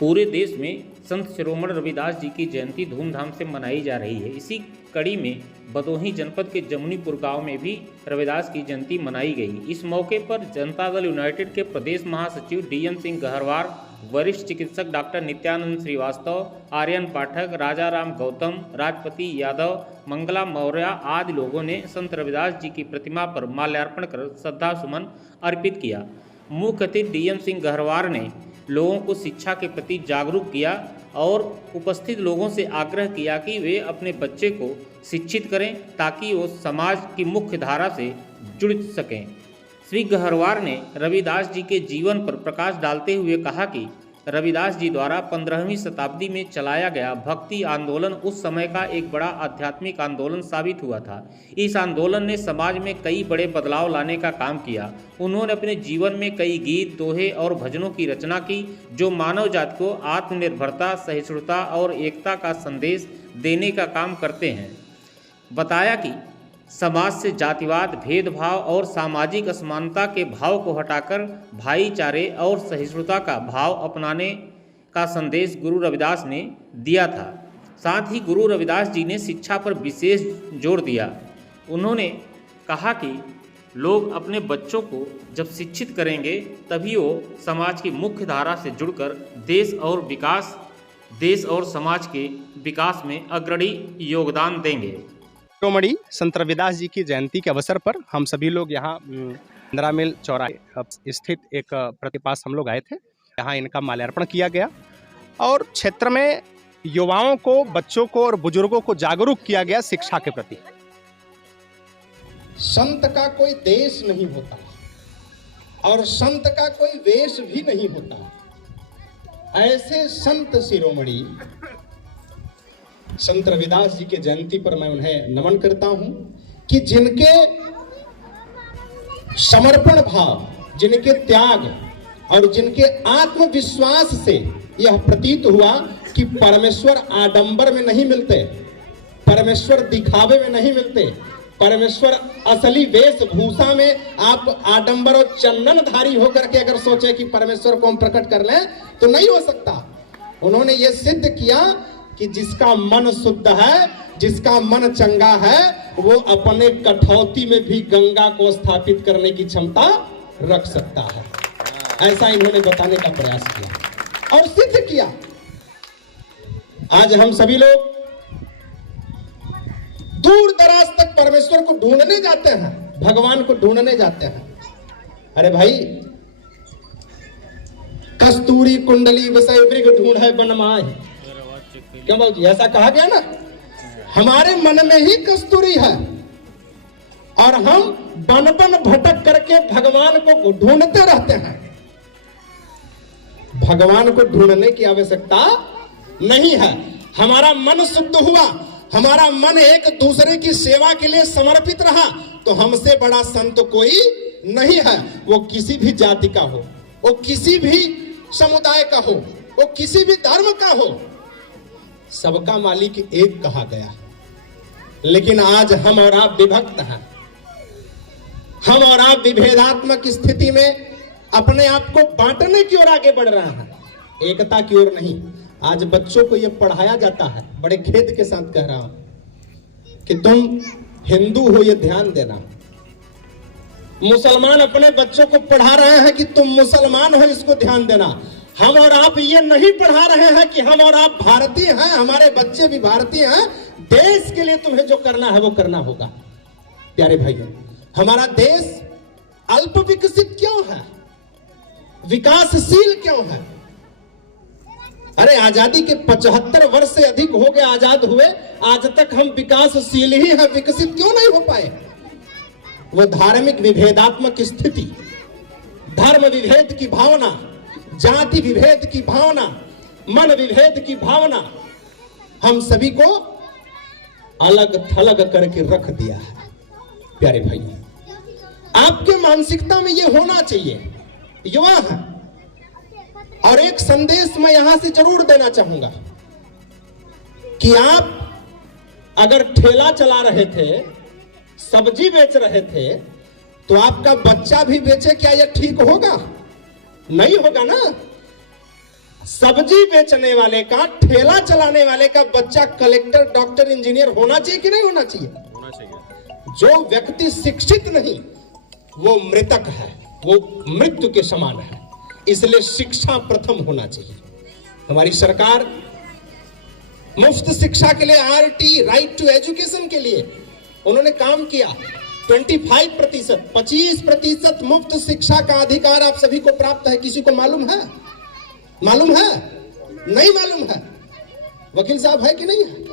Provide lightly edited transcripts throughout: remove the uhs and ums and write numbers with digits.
पूरे देश में संत शिरोमणि रविदास जी की जयंती धूमधाम से मनाई जा रही है। इसी कड़ी में भदोही जनपद के जमुनीपुर गांव में भी रविदास की जयंती मनाई गई। इस मौके पर जनता दल यूनाइटेड के प्रदेश महासचिव डीएन सिंह गहरवार, वरिष्ठ चिकित्सक डॉक्टर नित्यानंद श्रीवास्तव, आर्यन पाठक, राजाराम गौतम, राजपति यादव, मंगला मौर्य आदि लोगों ने संत रविदास जी की प्रतिमा पर माल्यार्पण कर श्रद्धा सुमन अर्पित किया। मुख्य अतिथि डीएन सिंह गहरवार ने लोगों को शिक्षा के प्रति जागरूक किया और उपस्थित लोगों से आग्रह किया कि वे अपने बच्चे को शिक्षित करें ताकि वो समाज की मुख्य धारा से जुड़ सकें। श्री गहरवार ने रविदास जी के जीवन पर प्रकाश डालते हुए कहा कि रविदास जी द्वारा 15वीं शताब्दी में चलाया गया भक्ति आंदोलन उस समय का एक बड़ा आध्यात्मिक आंदोलन साबित हुआ था। इस आंदोलन ने समाज में कई बड़े बदलाव लाने का काम किया। उन्होंने अपने जीवन में कई गीत, दोहे और भजनों की रचना की जो मानव जाति को आत्मनिर्भरता, सहिष्णुता और एकता का संदेश देने का काम करते हैं। बताया कि समाज से जातिवाद, भेदभाव और सामाजिक असमानता के भाव को हटाकर भाईचारे और सहिष्णुता का भाव अपनाने का संदेश गुरु रविदास ने दिया था। साथ ही गुरु रविदास जी ने शिक्षा पर विशेष जोर दिया। उन्होंने कहा कि लोग अपने बच्चों को जब शिक्षित करेंगे तभी वो समाज की मुख्य धारा से जुड़कर देश और समाज के विकास में अग्रणी योगदान देंगे। शिरोमणि संत रविदास जी की जयंती के अवसर पर हम सभी लोग यहाँ 15 मील चौराहे स्थित एक प्रतिमा पास हम लोग आए थे। यहाँ इनका माल्यार्पण किया गया और क्षेत्र में युवाओं को, बच्चों को और बुजुर्गों को जागरूक किया गया शिक्षा के प्रति। संत का कोई देश नहीं होता और संत का कोई वेश भी नहीं होता। ऐसे संत शिरोमणि संत रविदास जी के जयंती पर मैं उन्हें नमन करता हूं कि जिनके समर्पण भाव, जिनके त्याग और जिनके आत्मविश्वास से यह प्रतीत हुआ कि परमेश्वर आडंबर में नहीं मिलते, परमेश्वर दिखावे में नहीं मिलते, परमेश्वर असली वेशभूषा में आप आडंबर और चंदनधारी होकर के अगर सोचे कि परमेश्वर को हम प्रकट कर लें तो नहीं हो सकता। उन्होंने ये सिद्ध किया कि जिसका मन शुद्ध है, जिसका मन चंगा है, वो अपने कठौती में भी गंगा को स्थापित करने की क्षमता रख सकता है। ऐसा इन्होंने बताने का प्रयास किया और सिद्ध किया। आज हम सभी लोग दूर दराज तक परमेश्वर को ढूंढने जाते हैं, भगवान को ढूंढने जाते हैं। अरे भाई, कस्तूरी कुंडली विषय वृग ढूंढे बनमाए, क्यों बाबू जी, ऐसा कहा गया ना। हमारे मन में ही कस्तूरी है और हम बन भटक करके भगवान को ढूंढते रहते हैं। भगवान को ढूंढने की आवश्यकता नहीं है। हमारा मन शुद्ध हुआ, हमारा मन एक दूसरे की सेवा के लिए समर्पित रहा तो हमसे बड़ा संत कोई नहीं है। वो किसी भी जाति का हो, वो किसी भी समुदाय का हो, वो किसी भी धर्म का हो, सबका मालिक एक कहा गया। लेकिन आज हम और आप विभक्त हैं। हम और आप विभेदात्मक स्थिति में अपने आप को बांटने की ओर आगे बढ़ रहे हैं, एकता की ओर नहीं। आज बच्चों को यह पढ़ाया जाता है, बड़े खेद के साथ कह रहा हूं कि तुम हिंदू हो, यह ध्यान देना। मुसलमान अपने बच्चों को पढ़ा रहे हैं कि तुम मुसलमान हो, इसको ध्यान देना। हम और आप ये नहीं पढ़ा रहे हैं कि हम और आप भारतीय हैं, हमारे बच्चे भी भारतीय हैं, देश के लिए तुम्हें जो करना है वो करना होगा। प्यारे भाइयों, हमारा देश अल्प विकसित क्यों है, विकासशील क्यों है? अरे आजादी के 75 वर्ष से अधिक हो गए आजाद हुए, आज तक हम विकासशील ही हैं, विकसित क्यों नहीं हो पाए? वो धार्मिक विभेदात्मक स्थिति, धर्म विभेद की भावना, जाति विभेद की भावना, मन विभेद की भावना हम सभी को अलग थलग करके रख दिया है। प्यारे भाइयों, आपके मानसिकता में यह होना चाहिए। युवा है और एक संदेश मैं यहां से जरूर देना चाहूंगा कि आप अगर ठेला चला रहे थे, सब्जी बेच रहे थे, तो आपका बच्चा भी बेचे, क्या यह ठीक होगा? नहीं होगा ना। सब्जी बेचने वाले का, ठेला चलाने वाले का बच्चा कलेक्टर, डॉक्टर, इंजीनियर होना चाहिए कि नहीं होना चाहिए? होना चाहिए। जो व्यक्ति शिक्षित नहीं वो मृतक है, वो मृत्यु के समान है। इसलिए शिक्षा प्रथम होना चाहिए। हमारी सरकार मुफ्त शिक्षा के लिए, आरटी, राइट टू एजुकेशन के लिए उन्होंने काम किया। 25%, 25% मुफ्त शिक्षा का अधिकार आप सभी को प्राप्त है। किसी को मालूम है? मालूम है? नहीं मालूम है? वकील साहब है कि नहीं है?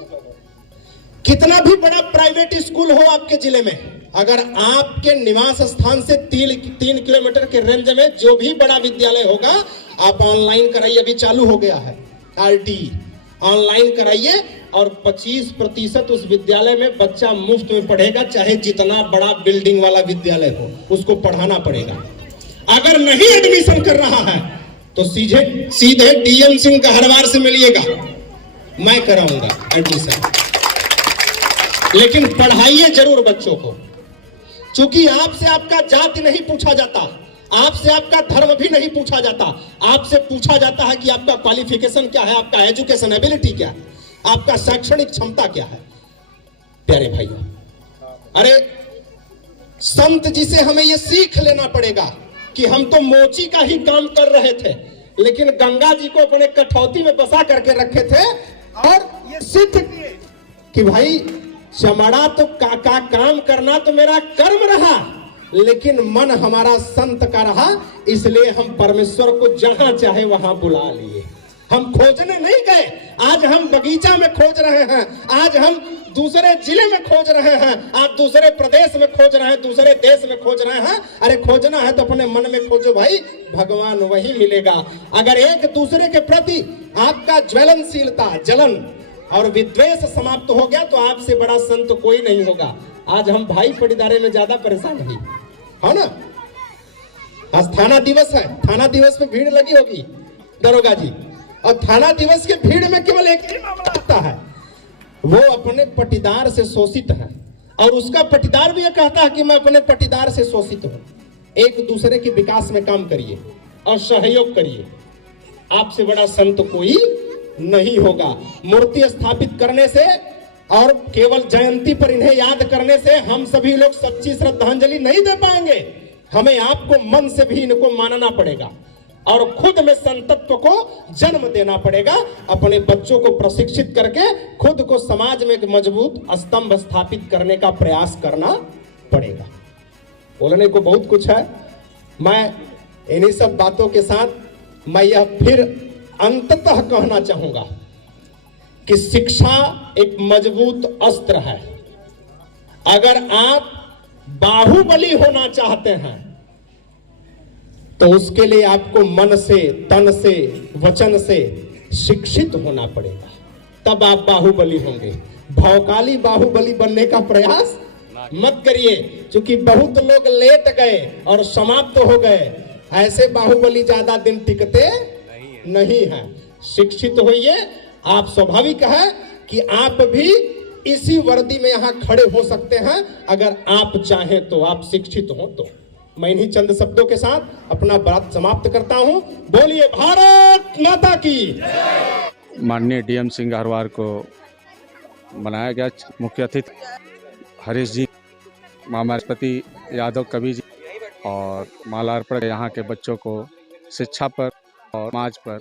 कितना भी बड़ा प्राइवेट स्कूल हो आपके जिले में, अगर आपके निवास स्थान से 3 किलोमीटर के रेंज में जो भी बड़ा विद्यालय होगा, आप ऑनलाइन कराइए। अभी चालू हो गया है आरटी, ऑनलाइन कराइए और 25% उस विद्यालय में बच्चा मुफ्त में पढ़ेगा, चाहे जितना बड़ा बिल्डिंग वाला विद्यालय हो, उसको पढ़ाना पड़ेगा। अगर नहीं एडमिशन कर रहा है तो सीधे डीएम सिंह का हरवार से मिलिएगा, मैं कराऊंगा एडमिशन। लेकिन पढ़ाइए जरूर बच्चों को, क्योंकि आपसे आपका जाति नहीं पूछा जाता, आपसे आपका धर्म भी नहीं पूछा जाता। आपसे पूछा जाता है कि आपका क्वालिफिकेशन क्या है, आपका एजुकेशन एबिलिटी क्या है, आपका शैक्षणिक क्षमता क्या है। प्यारे भाइयों, अरे संत जी से हमें यह सीख लेना पड़ेगा कि हम तो मोची का ही काम कर रहे थे, लेकिन गंगा जी को अपने कठौती में बसा करके रखे थे और ये सिद्ध किए कि भाई चमड़ा तो का काम करना तो मेरा कर्म रहा, लेकिन मन हमारा संत का रहा। इसलिए हम परमेश्वर को जहां चाहे वहां बुला लिए। हम खोजने नहीं गए। आज हम बगीचा में खोज रहे हैं, आज हम दूसरे जिले में खोज रहे हैं, आज दूसरे प्रदेश में खोज रहे हैं, दूसरे देश में खोज रहे हैं। अरे खोजना है तो अपने मन में खोजो भाई, भगवान वही मिलेगा। अगर एक दूसरे के प्रति आपका ज्वलनशीलता, जलन और विद्वेष समाप्त हो गया तो आपसे बड़ा संत कोई नहीं होगा। आज हम भाई पटीदारे में ज्यादा परेशान नहीं है ना। आज थाना दिवस है, थाना दिवस में भीड़ लगी होगी दरोगा जी, और थाना दिवस के भीड़ में केवल एक ही मामला आता है, वो अपने पटीदार से शोषित है और उसका पटीदार भी ये कहता है कि मैं अपने पटीदार से शोषित हूं। एक दूसरे के विकास में काम करिए और सहयोग करिए, आपसे बड़ा संत कोई नहीं होगा। मूर्ति स्थापित करने से और केवल जयंती पर इन्हें याद करने से हम सभी लोग सच्ची श्रद्धांजलि नहीं दे पाएंगे। हमें आपको मन से भी इनको मानना पड़ेगा और खुद में संतत्व को जन्म देना पड़ेगा। अपने बच्चों को प्रशिक्षित करके खुद को समाज में एक मजबूत स्तंभ स्थापित करने का प्रयास करना पड़ेगा। बोलने को बहुत कुछ है। मैं इन्हीं सब बातों के साथ मैं यह फिर अंततः कहना चाहूंगा कि शिक्षा एक मजबूत अस्त्र है। अगर आप बाहुबली होना चाहते हैं तो उसके लिए आपको मन से, तन से, वचन से शिक्षित होना पड़ेगा, तब आप बाहुबली होंगे। भौकाली बाहुबली बनने का प्रयास मत करिए, क्योंकि बहुत लोग लेट गए और समाप्त हो गए। ऐसे बाहुबली ज्यादा दिन टिकते नहीं है। शिक्षित होइए। आप स्वाभाविक है कि आप भी इसी वर्दी में यहां खड़े हो सकते हैं अगर आप चाहें तो, आप शिक्षित हो तो। मैं इन्हीं चंद शब्दों के साथ अपना बात समाप्त करता हूं। बोलिए भारत माता की। माननीय डीएम सिंह हरवार को बनाया गया मुख्य अतिथि हरीश जी, महामहिषपति यादव कवि जी और माला अर्पण यहाँ के बच्चों को शिक्षा पर और समाज पर